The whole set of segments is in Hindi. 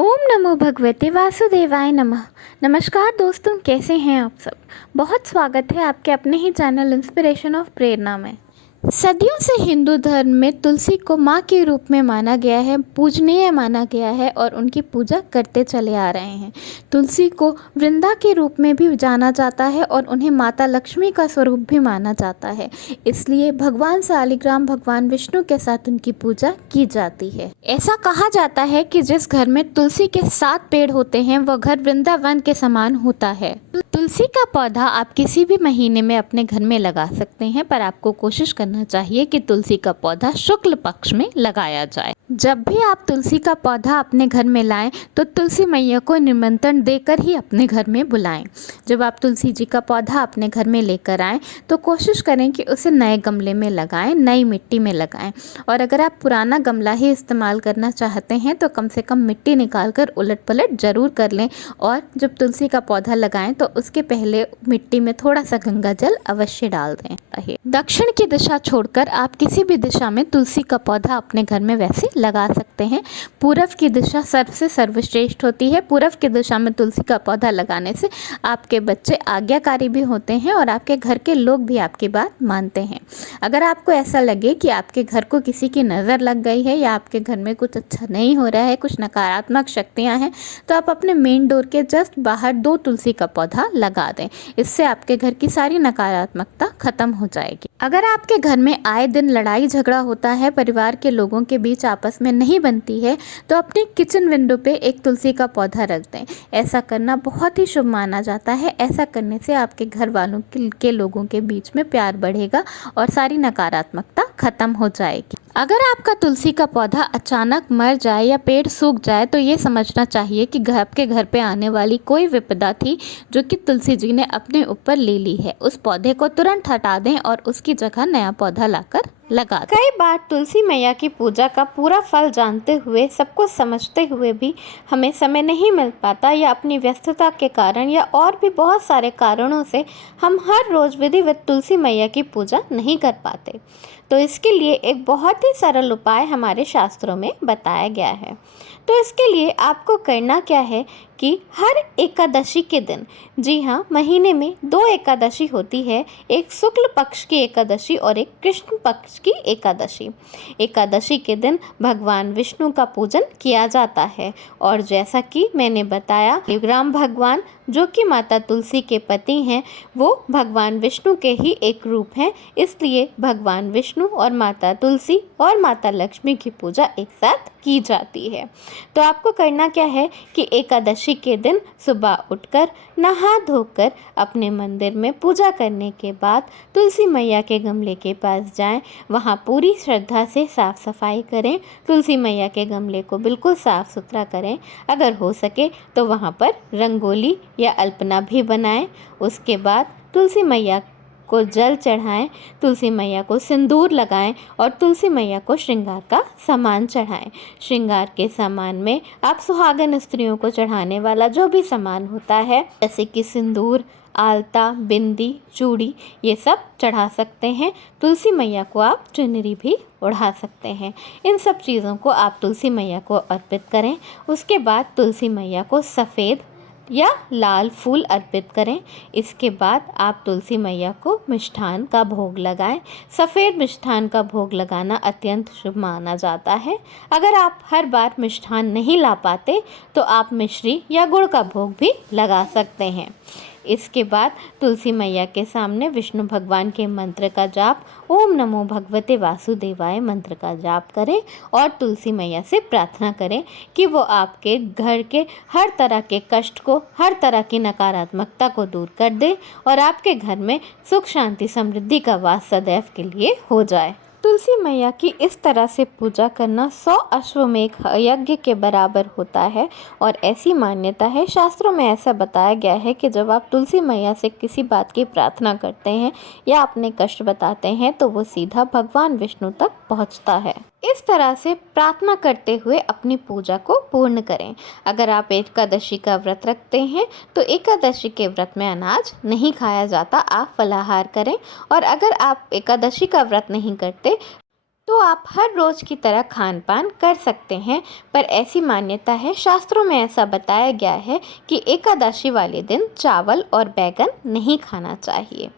ओम नमो भगवते वासुदेवाय नमः। नमस्कार दोस्तों, कैसे हैं आप सब। बहुत स्वागत है आपके अपने ही चैनल इंस्पिरेशन ऑफ प्रेरणा में। सदियों से हिंदू धर्म में तुलसी को माँ के रूप में माना गया है, पूजनीय माना गया है और उनकी पूजा करते चले आ रहे हैं। तुलसी को वृंदा के रूप में भी जाना जाता है और उन्हें माता लक्ष्मी का स्वरूप भी माना जाता है। इसलिए भगवान शालिग्राम भगवान विष्णु के साथ उनकी पूजा की जाती है। ऐसा कहा जाता है कि जिस घर में तुलसी के 7 पेड़ होते हैं वह घर वृंदावन के समान होता है। तुलसी का पौधा आप किसी भी महीने में अपने घर में लगा सकते हैं, पर आपको कोशिश करना चाहिए कि तुलसी का पौधा शुक्ल पक्ष में लगाया जाए। जब भी आप तुलसी का पौधा अपने घर में लाएं तो तुलसी मैया को निमंत्रण देकर ही अपने घर में बुलाएं। जब आप तुलसी जी का पौधा अपने घर में लेकर आएं तो कोशिश करें कि उसे नए गमले में लगाएं, नई मिट्टी में लगाएं। और अगर आप पुराना गमला ही इस्तेमाल करना चाहते हैं तो कम से कम मिट्टी निकाल कर उलट पलट जरूर कर लें। और जब तुलसी का पौधा लगाएं तो उसके पहले मिट्टी में थोड़ा सा गंगा जल अवश्य डाल दें। दक्षिण की दिशा छोड़कर आप किसी भी दिशा में तुलसी का पौधा अपने घर में वैसे लगा सकते हैं। पूरब की दिशा सबसे सर्वश्रेष्ठ होती है। पूरब की दिशा में तुलसी का पौधा लगाने से आपके बच्चे आज्ञाकारी भी होते हैं और आपके घर के लोग भी आपकी बात मानते हैं। अगर आपको ऐसा लगे कि आपके घर को किसी की नज़र लग गई है या आपके घर में कुछ अच्छा नहीं हो रहा है, कुछ नकारात्मक शक्तियाँ हैं, तो आप अपने मेन डोर के जस्ट बाहर 2 तुलसी का पौधा लगा दें। इससे आपके घर की सारी नकारात्मकता खत्म हो जाएगी। अगर आपके घर में आए दिन लड़ाई झगड़ा होता है, परिवार के लोगों के बीच आपस में नहीं बनती है, तो अपनी किचन विंडो पे एक तुलसी का पौधा रख दें। ऐसा करना बहुत ही शुभ माना जाता है। ऐसा करने से आपके घर वालों के लोगों के बीच में प्यार बढ़ेगा और सारी नकारात्मकता खत्म हो जाएगी। अगर आपका तुलसी का पौधा अचानक मर जाए या पेड़ सूख जाए तो ये समझना चाहिए कि आपके घर पे आने वाली कोई विपदा थी जो कि तुलसी जी ने अपने ऊपर ले ली है। उस पौधे को तुरंत हटा दें और उसकी जगह नया पौधा लाकर लगा दें। कई बार तुलसी मैया की पूजा का पूरा फल जानते हुए, सब कुछ समझते हुए भी हमें समय नहीं मिल पाता, या अपनी व्यस्तता के कारण या और भी बहुत सारे कारणों से हम हर रोज़ विधिवत तुलसी मैया की पूजा नहीं कर पाते। तो इसके लिए एक बहुत ही सरल उपाय हमारे शास्त्रों में बताया गया है। तो इसके लिए आपको करना क्या है कि हर एकादशी के दिन, जी हाँ, महीने में 2 एकादशी होती है, एक शुक्ल पक्ष की एकादशी और एक कृष्ण पक्ष की एकादशी। एकादशी के दिन भगवान विष्णु का पूजन किया जाता है और जैसा कि मैंने बताया, राम भगवान जो कि माता तुलसी के पति हैं, वो भगवान विष्णु के ही एक रूप हैं। इसलिए भगवान विष्णु और माता तुलसी और माता लक्ष्मी की पूजा एक साथ की जाती है। तो आपको करना क्या है कि एकादशी के दिन सुबह उठकर नहा धोकर अपने मंदिर में पूजा करने के बाद तुलसी मैया के गमले के पास जाएं। वहाँ पूरी श्रद्धा से साफ़ सफाई करें। तुलसी मैया के गमले को बिल्कुल साफ़ सुथरा करें। अगर हो सके तो वहाँ पर रंगोली या अल्पना भी बनाएं। उसके बाद तुलसी मैया को जल चढ़ाएं, तुलसी मैया को सिंदूर लगाएं और तुलसी मैया को श्रृंगार का सामान चढ़ाएं। श्रृंगार के सामान में आप सुहागन स्त्रियों को चढ़ाने वाला जो भी सामान होता है, जैसे कि सिंदूर, आलता, बिंदी, चूड़ी, ये सब चढ़ा सकते हैं। तुलसी मैया को आप चुनरी भी ओढ़ा सकते हैं। इन सब चीज़ों को आप तुलसी मैया को अर्पित करें। उसके बाद तुलसी मैया को सफ़ेद या लाल फूल अर्पित करें। इसके बाद आप तुलसी मैया को मिष्ठान का भोग लगाएं। सफ़ेद मिष्ठान का भोग लगाना अत्यंत शुभ माना जाता है। अगर आप हर बार मिष्ठान नहीं ला पाते तो आप मिश्री या गुड़ का भोग भी लगा सकते हैं। इसके बाद तुलसी मैया के सामने विष्णु भगवान के मंत्र का जाप, ओम नमो भगवते वासुदेवाय मंत्र का जाप करें और तुलसी मैया से प्रार्थना करें कि वो आपके घर के हर तरह के कष्ट को, हर तरह की नकारात्मकता को दूर कर दे और आपके घर में सुख शांति समृद्धि का वास सदैव के लिए हो जाए। तुलसी मैया की इस तरह से पूजा करना 100 अश्वमेध यज्ञ के बराबर होता है और ऐसी मान्यता है, शास्त्रों में ऐसा बताया गया है कि जब आप तुलसी मैया से किसी बात की प्रार्थना करते हैं या अपने कष्ट बताते हैं तो वो सीधा भगवान विष्णु तक पहुंचता है। इस तरह से प्रार्थना करते हुए अपनी पूजा को पूर्ण करें। अगर आप एकादशी का व्रत रखते हैं तो एकादशी के व्रत में अनाज नहीं खाया जाता, आप फलाहार करें। और अगर आप एकादशी का व्रत नहीं करते तो आप हर रोज़ की तरह खान पान कर सकते हैं, पर ऐसी मान्यता है, शास्त्रों में ऐसा बताया गया है कि एकादशी वाले दिन चावल और बैगन नहीं खाना चाहिए।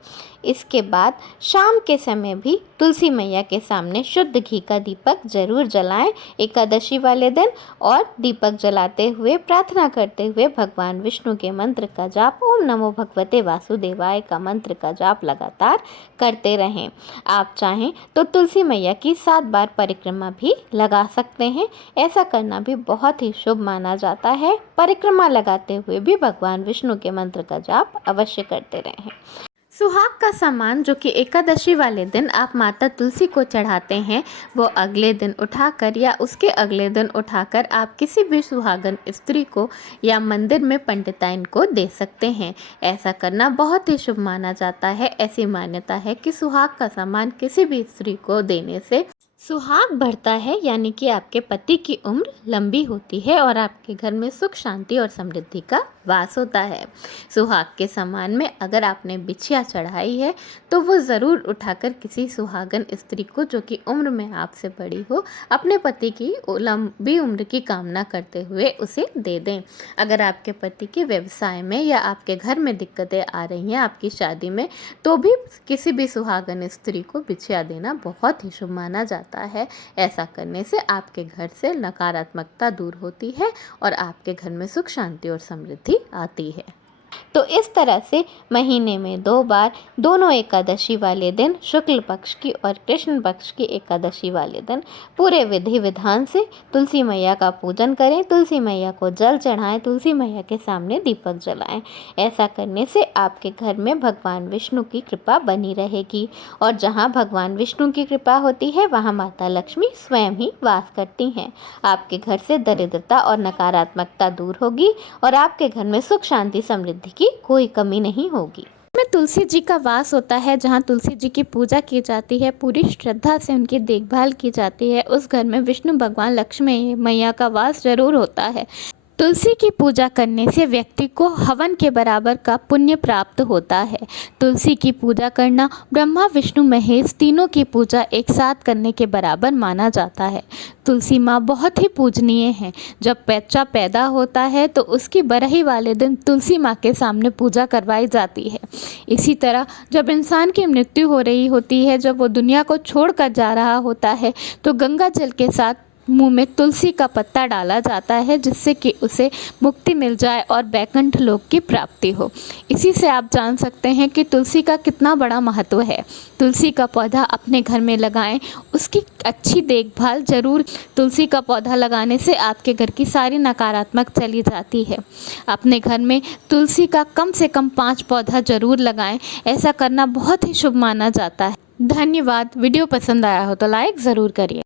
इसके बाद शाम के समय भी तुलसी मैया के सामने शुद्ध घी का दीपक जरूर जलाएं एकादशी वाले दिन, और दीपक जलाते हुए प्रार्थना करते हुए भगवान विष्णु के मंत्र का जाप, ओम नमो भगवते वासुदेवाय का मंत्र का जाप लगातार करते रहें। आप चाहें तो तुलसी मैया की 7 बार परिक्रमा भी लगा सकते हैं। ऐसा करना भी बहुत ही शुभ माना जाता है। परिक्रमा लगाते हुए भी भगवान विष्णु के मंत्र का जाप अवश्य करते रहें। सुहाग का सामान जो कि एकादशी वाले दिन आप माता तुलसी को चढ़ाते हैं, वो अगले दिन उठाकर या उसके अगले दिन उठाकर आप किसी भी सुहागन स्त्री को या मंदिर में पंडिताइन को दे सकते हैं। ऐसा करना बहुत ही शुभ माना जाता है। ऐसी मान्यता है कि सुहाग का सामान किसी भी स्त्री को देने से सुहाग बढ़ता है, यानी कि आपके पति की उम्र लंबी होती है और आपके घर में सुख शांति और समृद्धि का वास होता है। सुहाग के सामान में अगर आपने बिछिया चढ़ाई है तो वो ज़रूर उठाकर किसी सुहागन स्त्री को जो कि उम्र में आपसे बड़ी हो, अपने पति की लंबी उम्र की कामना करते हुए उसे दे दें। अगर आपके पति के व्यवसाय में या आपके घर में दिक्कतें आ रही हैं आपकी शादी में, तो भी किसी भी सुहागन स्त्री को बिछिया देना बहुत ही शुभ माना जाता है। ऐसा करने से आपके घर से नकारात्मकता दूर होती है और आपके घर में सुख शांति और समृद्धि आती है। तो इस तरह से महीने में 2 बार, दोनों एकादशी वाले दिन, शुक्ल पक्ष की और कृष्ण पक्ष की एकादशी वाले दिन, पूरे विधि विधान से तुलसी मैया का पूजन करें, तुलसी मैया को जल चढ़ाएं, तुलसी मैया के सामने दीपक जलाएं। ऐसा करने से आपके घर में भगवान विष्णु की कृपा बनी रहेगी, और जहाँ भगवान विष्णु की कृपा होती है वहाँ माता लक्ष्मी स्वयं ही वास करती हैं। आपके घर से दरिद्रता और नकारात्मकता दूर होगी और आपके घर में सुख शांति समृद्धि की कोई कमी नहीं होगी। में तुलसी जी का वास होता है, जहाँ तुलसी जी की पूजा की जाती है, पूरी श्रद्धा से उनकी देखभाल की जाती है, उस घर में विष्णु भगवान लक्ष्मी मैया का वास जरूर होता है। तुलसी की पूजा करने से व्यक्ति को हवन के बराबर का पुण्य प्राप्त होता है। तुलसी की पूजा करना ब्रह्मा विष्णु महेश तीनों की पूजा एक साथ करने के बराबर माना जाता है। तुलसी माँ बहुत ही पूजनीय हैं। जब बच्चा पैदा होता है तो उसकी बरही वाले दिन तुलसी माँ के सामने पूजा करवाई जाती है। इसी तरह जब इंसान की मृत्यु हो रही होती है, जब वो दुनिया को छोड़कर जा रहा होता है, तो गंगा जल के साथ मुंह में तुलसी का पत्ता डाला जाता है, जिससे कि उसे मुक्ति मिल जाए और बैकुंठ लोक की प्राप्ति हो। इसी से आप जान सकते हैं कि तुलसी का कितना बड़ा महत्व है। तुलसी का पौधा अपने घर में लगाएं, उसकी अच्छी देखभाल जरूर। तुलसी का पौधा लगाने से आपके घर की सारी नकारात्मक चली जाती है। अपने घर में तुलसी का कम से कम 5 पौधा जरूर लगाएं। ऐसा करना बहुत ही शुभ माना जाता है। धन्यवाद। वीडियो पसंद आया हो तो लाइक ज़रूर करिए।